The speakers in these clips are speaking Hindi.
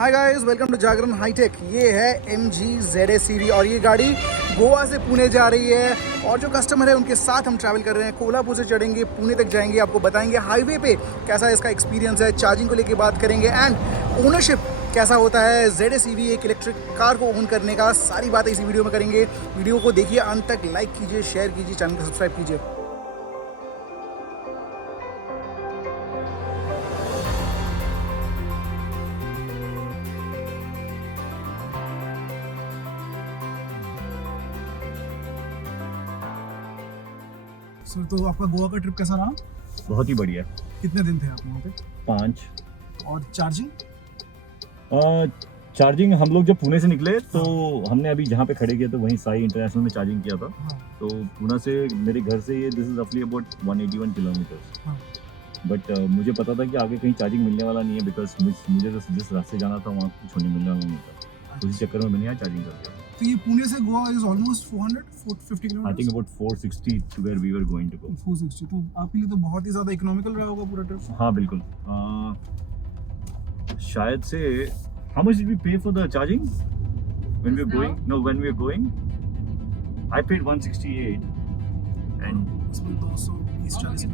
Hi guys, welcome to Jagran hitech. ये है MG ZS और ये गाड़ी गोवा से पुणे जा रही है। और जो कस्टमर है उनके साथ हम ट्रैवल कर रहे हैं। कोल्हापुर से चढ़ेंगे, पुणे तक जाएंगे, आपको बताएंगे हाईवे पे कैसा इसका एक्सपीरियंस है। चार्जिंग को लेके बात करेंगे एंड ओनरशिप कैसा होता है ZS एक इलेक्ट्रिक कार को ओन करने का। सारी बातें इसी वीडियो में करेंगे। वीडियो को देखिए अंत तक, लाइक कीजिए, शेयर कीजिए, चैनल को सब्सक्राइब कीजिए। सर, तो आपका गोवा का ट्रिप कैसा रहा? बहुत ही बढ़िया। कितने दिन थे आप वहाँ पे? 5। और चार्जिंग? चार्जिंग हम लोग जब पुणे से निकले तो हमने अभी जहाँ पे खड़े किए तो वहीं साई इंटरनेशनल में चार्जिंग किया था। तो पुणे से मेरे घर से ये दिस इज रफली अबाउट 181 किलोमीटर्स। बट मुझे पता था कि आगे कहीं चार्जिंग मिलने वाला नहीं है, बिकॉज मुझे जिस रास्ते जाना था वहाँ कुछ होने मिलने वाला नहीं था। तो इसी चक्कर में मैंने यहाँ चार्जिंग कर दिया। तो ये पुणे से Goa is almost 450 kilometre. I think about 460 to where we were going to go. 460 तो आपके लिए तो बहुत ही ज्यादा इकोनॉमिकल रहा होगा पूरा ट्रिप। हाँ बिल्कुल। शायद से how much did we pay for the charging when we were going? No, when we were going, I paid 168 and इसमें 220-40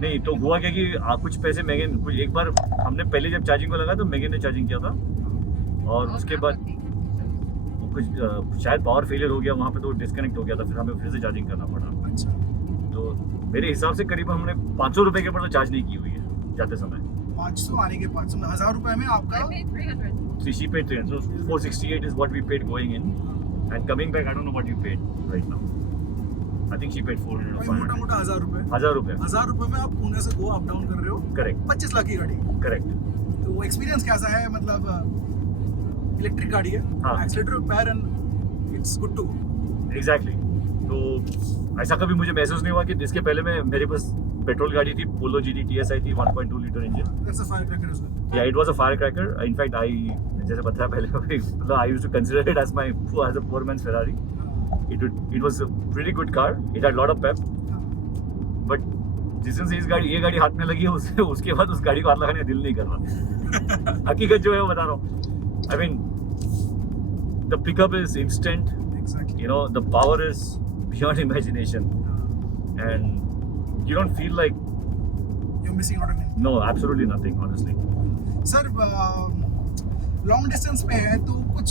नहीं तो हुआ क्या कि कुछ पैसे मेगन कुछ एक बार हमने पहले जब चार्जिंग को लगा तो मेगन ने चार्जिंग किया था और उसके बाद कुछ शायद पावर फेलियर हो गया वहाँ पे, तो डिस्कनेक्ट हो गया था, फिर हमें फिर से चार्जिंग करना पड़ा। अच्छा, तो मेरे हिसाब से करीब हमने 500 रुपए के ऊपर तो चार्ज नहीं की हुई है जाते समय। 500 आने के 500 1000 रुपए में आपका 300। So she paid 300. So 468 is what we paid going in, and coming back I don't know what you paid right now. I think she paid 400 or 500. मोटा 1000 रुपए। 1000 रुपए। 1000 रुपए में आप पुणे से गोवा अप डाउन कर रहे हो। करेक्ट। 25 लाख की गाड़ी। करेक्ट। तो वो एक्सपीरियंस कैसा है? मतलब इलेक्ट्रिक गाड़ी है, एक्सीलरेटर पैर and it's good to go. Exactly. तो ऐसा कभी मुझे महसूस नहीं हुआ कि इसके पहले में मेरे पास पेट्रोल गाड़ी थी, पोलो GT TSI थी, 1.2 litre engine. That's a firecracker as well. Yeah, it was a firecracker. In fact, जैसे बताया पहले मतलब I used to consider it as a poor man's Ferrari. It was a pretty good car. It had a lot of pep. But जिस दिन से ये गाड़ी हाथ में लगी है उसके बाद उस गाड़ी को हाथ लगाने का दिल नहीं कर रहा। हकीकत जो है वो बता रहा हूँ। I mean, the pickup is instant. Exactly. You know, the power is beyond imagination, and you don't feel like you're missing out on anything. No, absolutely nothing, honestly. Sir, long distance पे है तो कुछ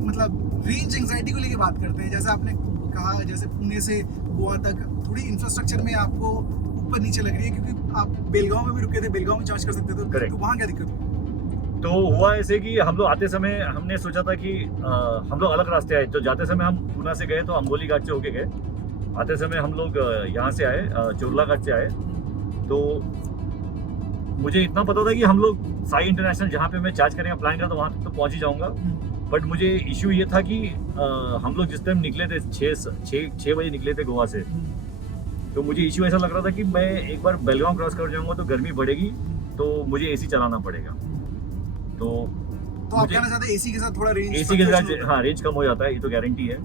मतलब रेंज एंजाइटी को लेके बात करते हैं। जैसे आपने कहा, जैसे पुणे से गोवा तक थोड़ी इंफ्रास्ट्रक्चर में आपको ऊपर नीचे लग रही है, क्योंकि आप बेलगांव में भी रुके थे, बेलगांव में चार्ज कर सकते थे, तो वहाँ क्या दिक्कत हुई? तो हुआ ऐसे कि हम लोग आते समय हमने सोचा था कि हम लोग अलग रास्ते आए। तो जाते समय हम पुणे से गए तो अंबोली घाट से होके गए। आते समय हम लोग यहाँ से आए, चोरला घाट से आए। तो मुझे इतना पता था कि हम लोग साई इंटरनेशनल जहाँ पे मैं चार्ज करने का प्लान करता वहाँ तक तो पहुँच ही जाऊँगा। बट मुझे इश्यू ये था कि हम लोग जिस टाइम निकले थे 6 बजे निकले थे गोवा से, तो मुझे इश्यू ऐसा लग रहा था कि मैं एक बार बेलगांव क्रॉस कर जाऊँगा तो गर्मी बढ़ेगी, तो मुझे AC चलाना पड़ेगा। तो आप कहना चाहते हैं AC के साथ थोड़ा रेंज, AC के साथ हाँ रेंज कम हो जाता है, ये तो गारंटी है।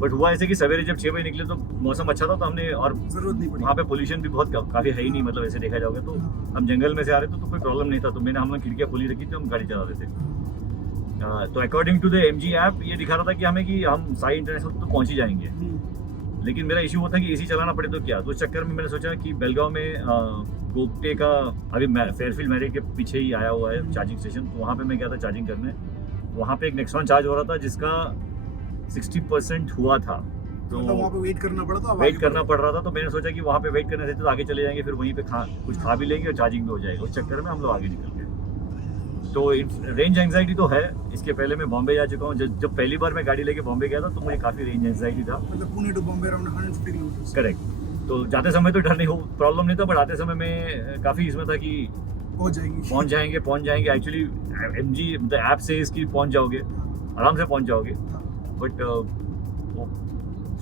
बट हुआ ऐसे कि सवेरे जब 6 बजे निकले तो मौसम अच्छा था, तो हमने और जरूरत नहीं पड़ी। वहाँ पे पोल्यूशन भी बहुत काफी है ही नहीं, मतलब ऐसे देखा जाओगे तो हम जंगल में से आ रहे थे तो कोई प्रॉब्लम नहीं था। तो हम लोग खिड़कियाँ खुली रखी थी, हम गाड़ी चला रहे थे। तो according to the MG app ये दिखा रहा था कि हम साई इंटरनेशनल तो पहुँच ही जाएंगे। लेकिन मेरा इशू वो था कि AC चलाना पड़े तो क्या। तो उस चक्कर में मैंने सोचा कि बेलगांव में गोपटे का अभी फेयरफील्ड मैरिट के पीछे ही आया हुआ है चार्जिंग स्टेशन, तो वहाँ पे मैं गया था चार्जिंग करने। वहाँ पे एक नेक्सॉन चार्ज हो रहा था जिसका 60% हुआ था, तो वहाँ पे वेट करना पड़ा था। वेट करना पड़ रहा था। तो मैंने सोचा कि वहाँ पे वेट करने से तो आगे चले जाएंगे, फिर वहीं पे कुछ खा भी लेंगे और चार्जिंग भी हो जाएगी। उस चक्कर में हम लोग आगे निकल गए। तो रेंज एंजाइटी तो है। इसके पहले मैं बॉम्बे जा चुका हूँ। जब पहली बार मैं गाड़ी लेके बॉम्बे गया था तो मुझे काफी रेंज एंजाइटी था। मतलब Pune to Bombay around 150 kilometre. Correct. तो जाते समय तो डर नहीं हो, प्रॉब्लम नहीं था, बट आते समय मैं काफी इसमें था कि पहुंच जाएंगे। एक्चुअली MG द ऐप से इसकी पहुंच जाओगे, आराम से पहुंच जाओगे। बट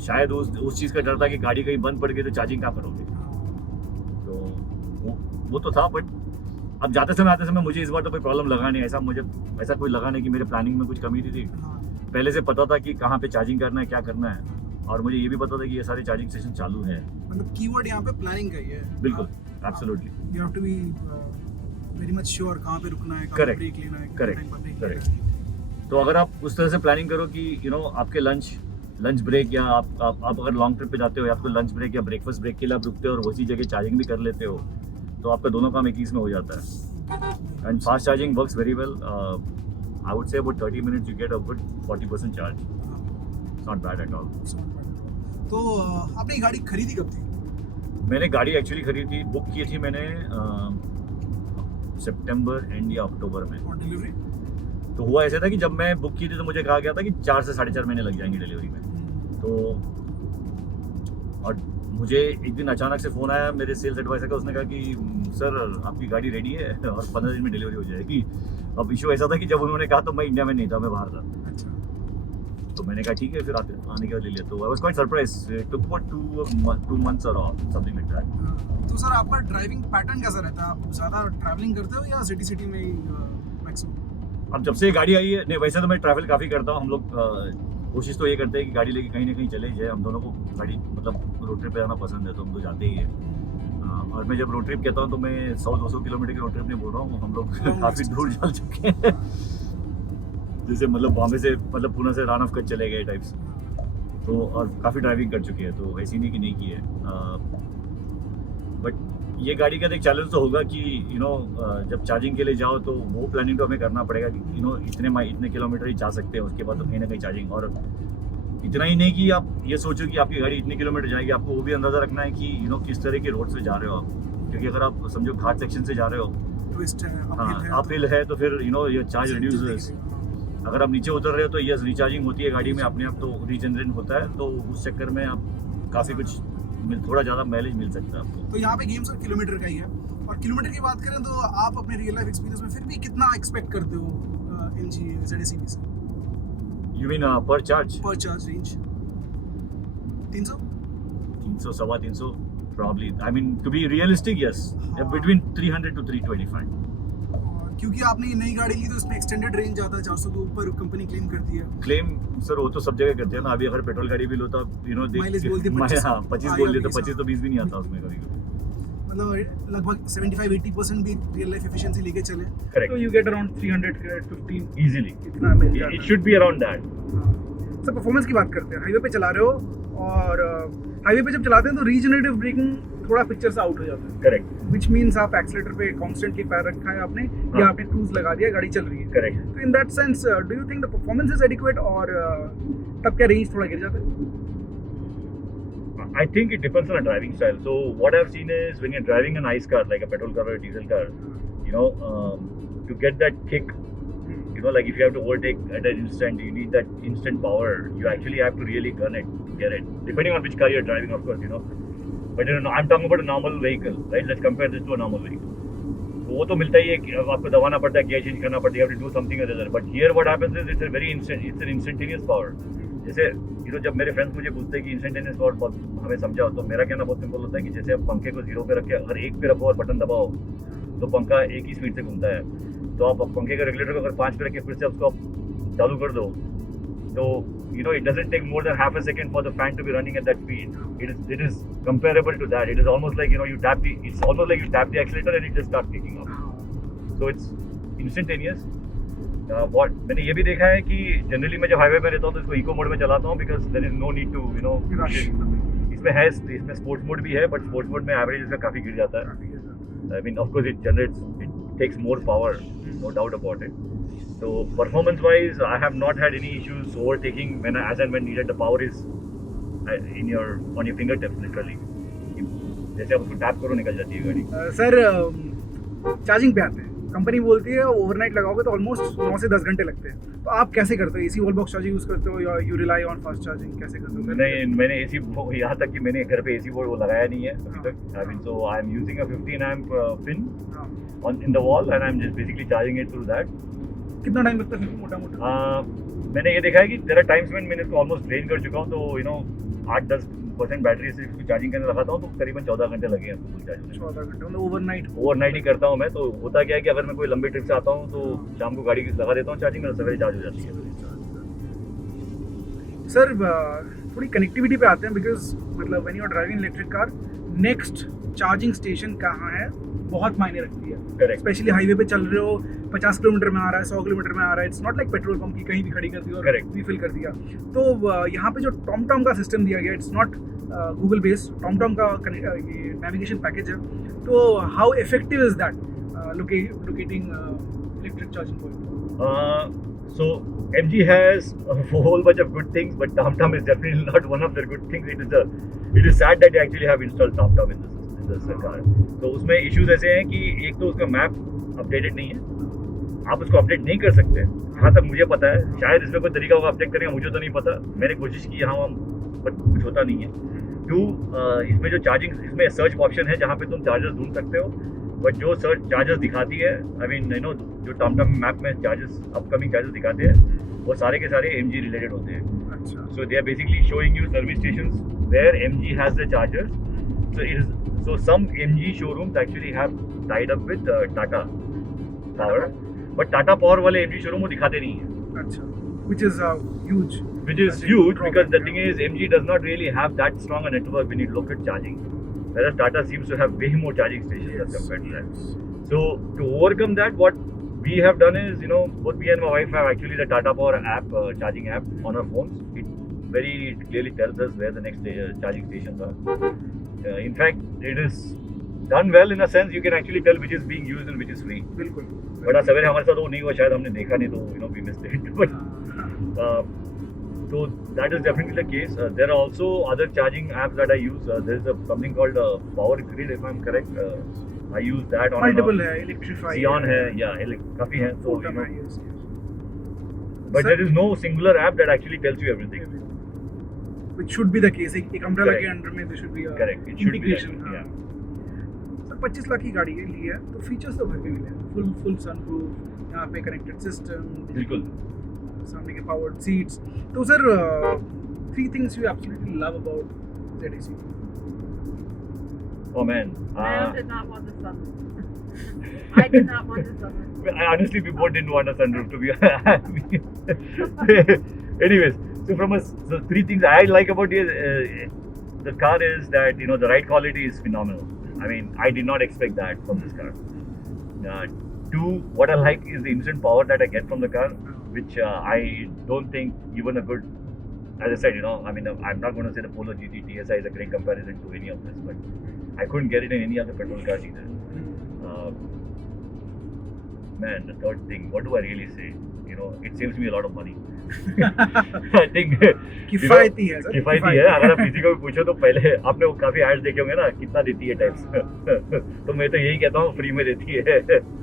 शायद उस चीज़ का डर था कि गाड़ी कहीं बंद पड़ गई तो चार्जिंग कहाँ करोगे। तो वो तो था। बट अब आते समय मुझे इस बार तो कोई प्रॉब्लम लगा नहीं। ऐसा कोई लगा नहीं कि मेरे प्लानिंग में कुछ कमी थी। पहले से पता था कि कहाँ पे चार्जिंग करना है, क्या करना है, और मुझे ये भी पता था कि ये सारे चार्जिंग स्टेशन चालू है। मतलब कीवर्ड यहाँ पे प्लानिंग का ही है। बिल्कुल, absolutely. You have to be very much sure कहाँ पे रुकना है, कहाँ Correct. ब्रेक लेना है, Correct. टाइम पर ब्रेक Correct. लेना है। तो अगर आप उस तरह से प्लानिंग करो कि आपके लंच ब्रेक या आप अगर लॉन्ग ट्रिप पे जाते हो या आपको लंच ब्रेक या ब्रेकफास्ट ब्रेक के लिए आप रुकते हो और उसी जगह चार्जिंग भी कर लेते हो, तो आपका दोनों काम एक ही में हो जाता है। And fast charging works very well. I would say about 30 minutes you get a good 40% charge. It's not bad at all. तो आपने ये गाड़ी खरीदी कब थी? मैंने गाड़ी एक्चुअली खरीदी, बुक की थी मैंने सितंबर एंड या अक्टूबर में। और डिलीवरी? तो हुआ ऐसा था कि जब मैं बुक की थी तो मुझे कहा गया था कि 4 से 4.5 महीने लग जाएंगे डिलीवरी में। तो और मुझे एक दिन अचानक से फ़ोन आया मेरे सेल्स एडवाइज़र का, उसने कहा कि सर आपकी गाड़ी रेडी है और 15 दिन में डिलीवरी हो जाएगी। अब इशू ऐसा था कि जब उन्होंने कहा तो मैं इंडिया में नहीं था, मैं बाहर था। अच्छा। तो मैंने कहा ठीक है, फिर आने के बाद ले लिया। तो I was quite surprised. It took about 2 months और समथिंग लाइक दैट। तो सर आपका ड्राइविंग पैटर्न कैसा रहता है? आप ज़्यादा ट्रैवलिंग करते हो या सिटी में ही मैक्सिमम? अब जब से ये गाड़ी आई है, नहीं वैसे तो मैं ट्रैवल काफ़ी करता हूँ। हम लोग कोशिश तो ये करते हैं कि गाड़ी लेके कहीं ना कहीं चले जाए। हम दोनों को गाड़ी मतलब रोड ट्रिप पे जाना पसंद है, तो हम तो जाते ही है। और मैं जब रोड ट्रिप कहता हूँ तो मैं 100-200 किलोमीटर की रोड ट्रिप नहीं बोल रहा हूँ। हम लोग काफ़ी दूर चल चुके हैं। जैसे मतलब बॉम्बे से मतलब पुणे से रान ऑफ कच्छ चले गए टाइप्स। तो और काफ़ी ड्राइविंग कर चुके हैं, तो ऐसी नहीं कि नहीं की है। बट ये गाड़ी का एक चैलेंज तो होगा कि जब चार्जिंग के लिए जाओ तो वो प्लानिंग तो हमें करना पड़ेगा कि इतने किलोमीटर ही जा सकते हैं, उसके बाद तो कहीं ना कहीं चार्जिंग। और इतना ही नहीं कि आप ये सोचो कि आपकी गाड़ी इतने किलोमीटर जाएगी, आपको वो भी अंदाज़ा रखना है कि किस तरह के रोड से जा रहे हो आप। क्योंकि अगर आप समझो घाट सेक्शन से जा रहे हो, ट्विस्ट है, हाँ अपहिल है, तो फिर ये चार्ज रिड्यूस। अगर आप नीचे उतर रहे हो तो यस रिचार्जिंग होती है गाड़ी में अपने आप, तो रीजनरेट होता है। तो उस चक्कर में आप काफ़ी कुछ थोड़ा ज़्यादा माइलेज मिल सकता है आपको। तो यहाँ पे गेम सर किलोमीटर का ही है। और किलोमीटर की बात करें तो आप अपने रियल लाइफ एक्सपीरियंस में फिर भी कितना एक्सपेक्ट करते हो MG ZSEV से? You mean per charge range 300 सवा 300 probably. I mean to be realistic yes, between 300 to 325। क्योंकि आपने ये नई गाड़ी ली तो इसमें एक्सटेंडेड रेंज आता है 400 के ऊपर, कंपनी क्लेम करती है। क्लेम सर वो तो सब जगह करते हैं ना। अभी अगर पेट्रोल गाड़ी भी लो तो माइलेज बोलती है 25 बोल देते, 25 तो 20 भी नहीं आता उसमें कभी कभी। मतलब लगभग 75-80% भी रियल लाइफ एफिशिएंसी लेके चले Correct. तो यू गेट अराउंड 315 इजीली। इतना मिल जाता है। It should be around that. Sir performance की बात करते हैं। हाईवे पे चला रहे हो और हाईवे पे जब चलाते हैं तो रीजनरेटिव ब्रेकिंग थोड़ा पिक्चर से आउट हो जाता है। करेक्ट। व्हिच मींस आप एक्सीलेटर पे कांस्टेंटली पैर रखा है आपने या आपने क्रूज लगा दिया, गाड़ी चल रही है। करेक्ट। तो in that sense do you think the performance is adequate और तब क्या रेंज थोड़ा गिर जाता है? I think it depends on a driving style. So what I've seen is when you're driving an ICE car, like a petrol car or a diesel car, to get that kick, like if you have to overtake at an instant, you need that instant power. You actually have to really gun it to get it. Depending on which car you're driving, of course, But I'm talking about a normal vehicle, right? Let's compare this to a normal vehicle. वो तो मिलता ही है कि आपको दबाना पड़ता है, गियर चेंज करना पड़ता है, you have to do something or other. But here what happens is it's an instantaneous power. जैसे जब मेरे फ्रेंड्स मुझे पूछते हैं कि इंस्टेंटेनियस पावर हमें समझाओ, तो मेरा कहना बहुत सिंपल होता है कि जैसे आप पंखे को 0 पे रख के अगर 1 पे रखो और बटन दबाओ तो पंखा एक ही स्पीड से घूमता है। तो आप पंखे के रेगुलेटर को अगर 5 पे रख के फिर से उसको चालू कर दो तो it doesn't take more than half a second for the fan to be running at that speed. It is comparable to that. It is almost like it's almost like you tap the accelerator and it just starts kicking off. So it's instantaneous. मैंने ये भी देखा है कि जनरली मैं जब हाईवे में रहता हूँ तो इसको इको मोड में चलाता हूँ because there is no need to इसमें स्पोर्ट्स मोड भी है, बट स्पोर्ट्स मोड में एवरेज इसका काफ़ी गिर जाता है। I mean of course it takes more power, no doubt about it. So performance wise, I have not had any issues overtaking as and when needed. The power is on your fingertips literally. जैसे आप उसको टैप करो निकल जाती है गाड़ी। सर चार्जिंग पे आते हैं, कंपनी बोलती है ओवरनाइट लगाओगे तो ऑलमोस्ट 9 से 10 घंटे लगते हैं। तो आप कैसे करते हो? AC wall box charging use करते हो या you rely on fast charging, कैसे करते हो? नहीं, मैंने एसी यहाँ तक कि मैंने घर पे एसी बोर्ड वो लगाया नहीं है अभी तक। I mean so I am using a 15 amp pin in the wall and I'm just basically charging it through that. कितना टाइम लगता है मोटा-मोटा? मैंने ये देखा है कि there are times when मैंने इसको ऑलमोस्ट ड्रेन कर चुका हूँ, तो 8-10% बैटरी से इसको चार्जिंग करने लगाता हूँ तो करीबन 14 घंटे लगे हैं फुल चार्ज में। 14 घंटे मतलब ओवरनाइट ही करता हूँ मैं। तो होता क्या है कि अगर मैं कोई लंबी ट्रिप से आता हूँ तो शाम को गाड़ी लगा देता हूँ चार्जिंग, और सवेरे चार्ज हो जाती है। सर थोड़ी कनेक्टिविटी पे आते हैं, बिकॉज मतलब when you are driving electric car, next charging station कहाँ है बहुत मायने रखती है। Correct. स्पेशली हाईवे पे चल रहे हो, 50 किलोमीटर में आ रहा है, 100 किलोमीटर में आ रहा है, it's not like petrol pump की कहीं भी खड़ी कर दी और Correct. रिफिल कर दिया। तो यहाँ पे जो टॉम का सिस्टम दिया गया, it's not Google based, Tom का नेविगेशन पैकेज है। तो how effective is that locating electric charging point? So MG has a whole bunch of good things, but TomTom is definitely not one of their good things. It is sad that they actually have installed TomTom in this car. तो उसमें issues ऐसे हैं कि एक तो उसका मैप अपडेटेड नहीं है, आप उसको अपडेट नहीं कर सकते जहाँ तक मुझे पता है। शायद इसमें कोई तरीका होगा अपडेट करेंगे, मुझे तो नहीं पता। मैंने कोशिश की यहाँ बट कुछ होता नहीं है। टू, इसमें जो चार्जिंग, इसमें सर्च ऑप्शन है जहाँ पे तुम चार्जर ढूंढ सकते हो, बट जो सर्च चार्जर्स दिखाती है, आई मीन यू नो जो TomTom मैप में चार्जर्स, अपकमिंग चार्जर्स दिखाते हैं, वो सारे के सारे MG रिलेटेड होते हैं। अच्छा। So they are basically showing you service stations where MG has the chargers. So some MG showrooms actually have tied up with Tata Power, but Tata Power वाले MG showroom वो दिखाते नहीं हैं। अच्छा, which is huge. Which is huge because the thing is MG does not really have that strong a network when you look at charging, whereas Tata seems to have way more charging stations as compared to that. So to overcome that, what we have done is, you know, both me and my wife have actually the Tata Power app, charging app on our phones. It very clearly tells us where the next charging stations are. In fact, it is done well in a sense. You can actually tell which is being used and which is free. बिल्कुल। बट आज सवेरे हमारे साथ वो नहीं हुआ, शायद हमने देखा नहीं, तो you know we missed it. But so that is definitely the case. There are also other charging apps that I use. There is something called Power Grid, if I'm correct. I use that on Multiple है, Electrify Xeon है, yeah, काफी हैं. So you know, yes. but Sir, there is no singular app that actually tells you everything. which should be the case. एक umbrella Correct. के अंडर में there should be a Correct. It should integration. be. हाँ। Yeah. सर 25 लाख की गाड़ी ली है, तो फीचर्स तो भर के मिले हैं। फुल सनरूफ, यहाँ पे कनेक्टेड सिस्टम, बिल्कुल। सामने के पावर्ड सीट्स। तो sir 3 things you absolutely love about ZEC? Oh man. I did not want the sunroof. I did not want the sunroof. Honestly, we both didn't want a sunroof, to be Anyways, so 3 things I like about the car is that, you know, the ride quality is phenomenal. I mean, I did not expect that from this car. 2, what I like is the instant power that I get from the car, which I don't think even a good, as I said, you know, I mean, I'm not going to say the Polo GT TSI is a great comparison to any of this, but I couldn't get it in any other petrol cars either. Man, the third thing, what do I really say? You know, it saves me a lot of money. I think किफायती है सर, किफायती है। अगर आप किसी को भी पूछो तो पहले आपने वो काफी एड्स देखे होंगे ना, कितना देती है टैक्स। तो मैं तो यही कहता हूँ, फ्री में देती है,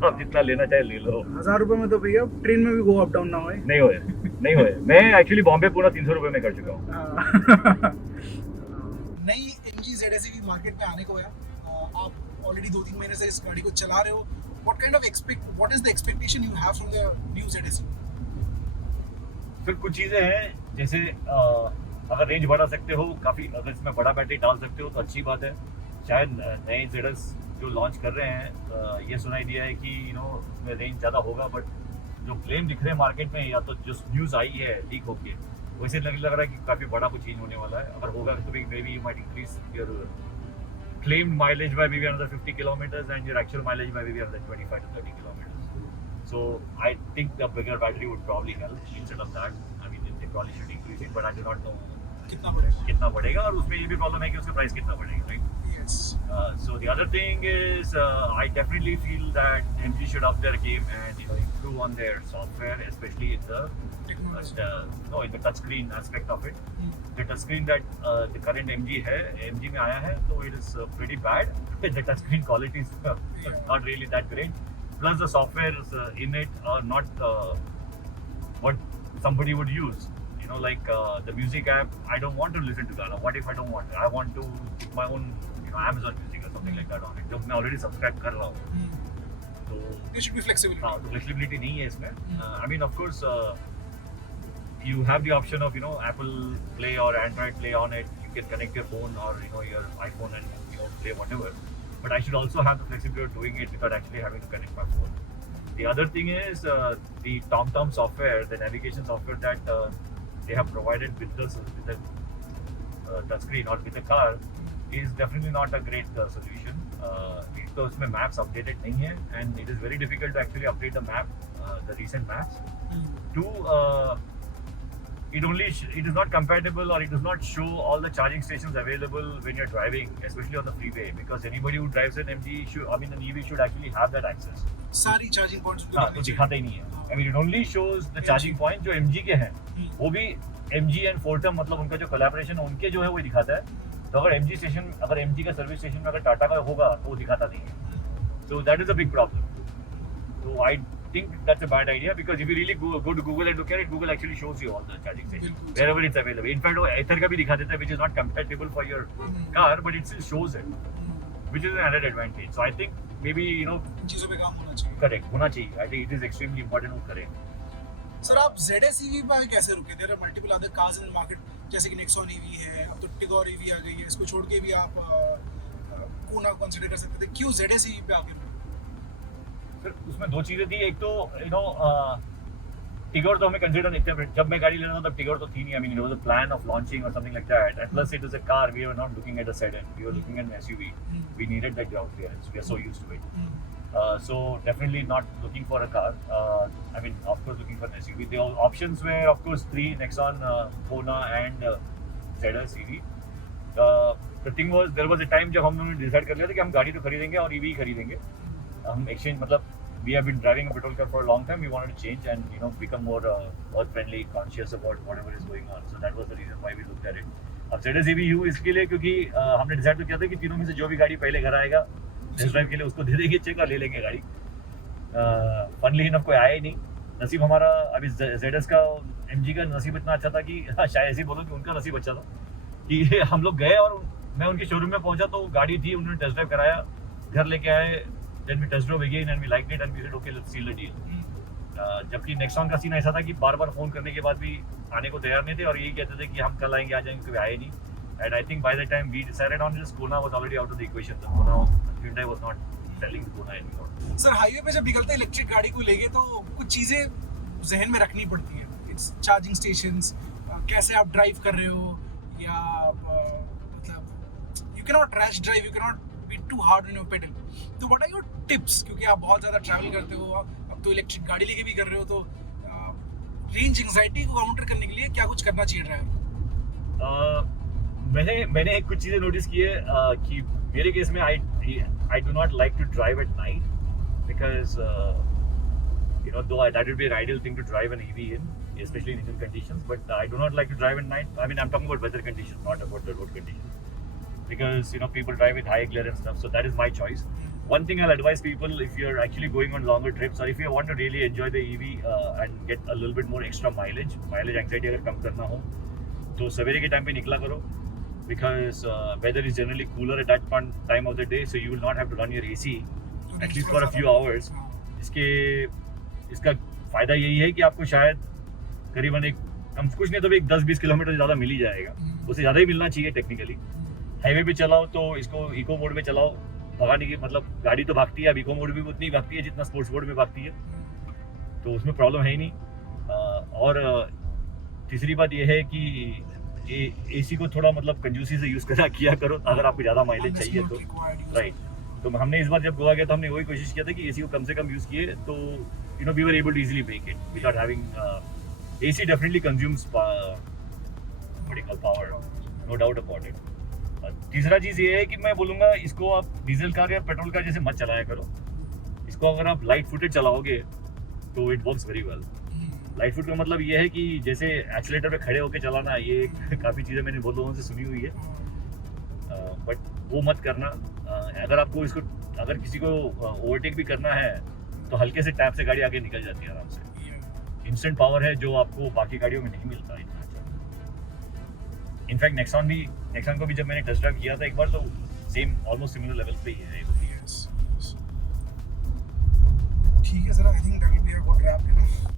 आप जितना लेना चाहे ले लो। 1000 रुपए में तो भैया ट्रेन में भी गो अप डाउन ना होए। नहीं होए। मैं एक्चुअली बॉम्बे पूरा 300 रुपए में कर चुका हूँ। नई MG ZEC भी मार्केट में आने को है। आप ऑलरेडी 2-3 महीने से इस गाड़ी को चला रहे हो। What is the expectation you have from the new ZEC? फिर कुछ चीज़ें हैं, जैसे अगर रेंज बढ़ा सकते हो काफ़ी, अगर इसमें बड़ा बैटरी डाल सकते हो तो अच्छी बात है। शायद नए ZS जो लॉन्च कर रहे हैं, ये सुनाई दिया है कि यू नो इसमें रेंज ज़्यादा होगा, बट जो क्लेम दिख रहे हैं मार्केट में, या तो जो न्यूज़ आई है लीक होके, वैसे लग रहा है कि काफ़ी बड़ा कुछ चेंज होने वाला है। अगर होगा तो भी may be you might increase your claimed mileage by maybe another 50 kilometers and your actual mileage by maybe another 25 to 30 kilometers. So I think the bigger battery would probably help instead of that. I mean, they probably should increase it, but I do not know कितना बढ़ेगा, और उसमें ये भी प्रॉब्लम है कि उसका प्राइस कितना बढ़ेगा, right? Yes. So the other thing is, I definitely feel that MG should up their game and, you know, improve on their software, especially in the in the touchscreen aspect of it. The touchscreen that the current MG में आया है, so it is pretty bad. The touchscreen quality is not really that great. Plus the software in it are not what somebody would use. You know, like the music app, I don't want to listen to that. What if I don't want it? I want to put my own, you know, Amazon Music or something like that on it. जब मैं already subscribe कर रहा हूँ, तो there should be flexibility. हाँ, तो flexibility नहीं है इसमें. I mean, of course, you have the option of, you know, Apple Play or Android Play on it. You can connect your phone or, you know, your iPhone and, you know, play whatever. But I should also have the flexibility of doing it without actually having to connect my phone. The other thing is the TomTom software, the navigation software that they have provided with the touchscreen or with a car is definitely not a great solution. एक तो उसमें maps updated नहीं है, and it is very difficult to actually update the map, the recent maps. Two, it is not compatible, or it does not show all the charging stations available when you're driving, especially on the freeway, because anybody who drives an an EV should actually have that access. सारी चार्जिंग पॉइंट्स हाँ, तो दिखाता ही नहीं है. I mean, it only shows the charging point जो MG के हैं, वो भी MG and Fortum, मतलब उनका जो collaboration है उनके जो है वो दिखाता है. तो अगर MG का सर्विस स्टेशन में अगर टाटा का होगा तो वो दिखाता नहीं है. So that is a big problem. So I think that's a bad idea, because if you really go to Google and look at it, Google actually shows you all the charging stations wherever it's available. In fact, वो Ether का भी दिखा देता है, which is not compatible for your car, but it still shows it, which is an added advantage. So I think maybe चीजों पे काम होना चाहिए. correct होना चाहिए. I think it is extremely important वो करें. सर आप ZS EV पे कैसे रुके? There are multiple other cars in market, जैसे कि नेक्सॉन EV है, अब तो टिगोर EV आ गई है. इसको छोड़ के भी आप पूना कंसीडर कर सकते थे. क्यों ZS EV पे आगे? सर उसमें दो चीज़ें थी. एक तो टिगोर तो हमें कंसीडर नहीं था. जब मैं गाड़ी लेना था तब टिगोर तो थी नहीं. I mean, it was a plan of launching or something like that. And plus it was a car. We were not looking at a sedan. We were looking at an SUV. We needed that ground clearance. We are so used to it. So definitely not looking for a car. I mean, of course, looking for an SUV. The options were, of course, three: Nexon, Pune, and ZS EV. The thing was, there was a time जब हम लोगों ने डिसाइड कर लिया था कि हम गाड़ी तो खरीदेंगे और EV खरीदेंगे. हम एक्सचेंज मतलब we have been driving a petrol car for a long time. We wanted to change and become more earth friendly, conscious about whatever is going on. So that was the reason why we looked at it. अब ZS EV इसके लिए क्योंकि हमने डिसाइड किया था कि तीनों में से जो भी गाड़ी पहले घर आएगा टेस्ट ड्राइव के लिए उसको दे देंगे, चेक कर ले लेंगे गाड़ी. फनली इनफ कोई आया ही नहीं. नसीब हमारा अभी ZS का MG का नसीब इतना अच्छा था कि शायद ऐसे ही बोलो कि उनका नसीब अच्छा था कि हम लोग गए और मैं उनके शोरूम में पहुंचा तो गाड़ी थी, उन्होंने टेस्ट ड्राइव कराया, घर लेके आए. Then we test drove again and we liked it and we said okay, let's seal the deal. जबकि नेक्सॉन का सीन ऐसा था कि बार-बार फोन करने के बाद भी आने को तैयार नहीं थे और यही कहते थे कि हम कल आएंगे, आ जाएंगे, कभी आए नहीं. And I think by the time we decided on this, Pune was already out of the equation. Hyundai was not selling Pune anymore. Sir highway पे जब निकलते इलेक्ट्रिक गाड़ी को लेके तो कुछ चीज़ें जहन में रखनी पड़ती हैं. इट्स चार्जिंग स्टेशंस, कैसे आप ड्राइव कर रहे हो, या मतलब you can not rash drive, you can not be too hard on your pedal. तो व्हाट आर योर टिप्स? क्योंकि आप बहुत ज़्यादा ट्रैवल करते हो, अब तो इलेक्ट्रिक गाड़ी लेके भी कर रहे हो, तो रेंज एंजाइटी को काउंटर करने के लिए क्या कुछ करना चाहिए ड्राइवर? मैंने कुछ चीज़ें नोटिस की है कि मेरे केस में I do not like to drive at night because though that would be an ideal thing to drive an EV in, especially in Indian conditions, but I do not like to drive at night. I mean, I'm talking about weather conditions, not about the road conditions, because people drive with high glare and stuff. So that is my choice. One thing I'll advise people, if you're actually going on longer trips or if you want to really enjoy the EV and get a little bit more extra mileage anxiety अगर कम करना हो तो सवेरे के टाइम पे निकला करो, because weather is generally cooler at that time of the day, so you will not have to run your AC at least for a few hours. इसका फ़ायदा यही है कि आपको शायद करीबन कुछ नहीं तो भी 10-20 किलोमीटर ज़्यादा मिल ही जाएगा. उससे ज़्यादा ही मिलना चाहिए टेक्निकली. हाईवे पे चलाओ तो इसको इको मोड में चलाओ. भगाने की मतलब गाड़ी तो भागती है, अब इको मोड भी उतनी भागती है जितना स्पोर्ट्स मोड में भागती है, तो उसमें प्रॉब्लम है ही नहीं. और तीसरी बात यह है कि AC को थोड़ा मतलब कंजूसी से यूज़ किया करो अगर आपको ज़्यादा माइलेज चाहिए तो. राइट. तो हमने इस बार जब गोवा गया तो हमने वही कोशिश किया था कि AC को कम से कम यूज़ किए, तो we were able to easily make it without having AC definitely consumes medical power, no doubt about it. तीसरा चीज़ ये है कि मैं बोलूँगा इसको आप डीजल कार या पेट्रोल कार जैसे मत चलाया करो. इसको अगर आप लाइट फुटेड चलाओगे तो it works very well. Light foot का मतलब ये है कि जैसे एक्सीलेटर पे खड़े होकर चलाना, ये काफ़ी चीज़ें मैंने बहुत लोगों से सुनी हुई है, बट वो मत करना. अगर किसी को ओवरटेक भी करना है तो हल्के से टैप से गाड़ी आगे निकल जाती है आराम से. इंस्टेंट पावर है जो आपको बाकी गाड़ियों में नहीं मिलता इतना. इनफैक्ट नेक्सॉन को भी जब मैंने टेस्ट ड्राइव किया था एक बार, तो सेम ऑलमोस्ट सिमिलर लेवल पे ही है. ठीक है sir, I think that will be a good rap.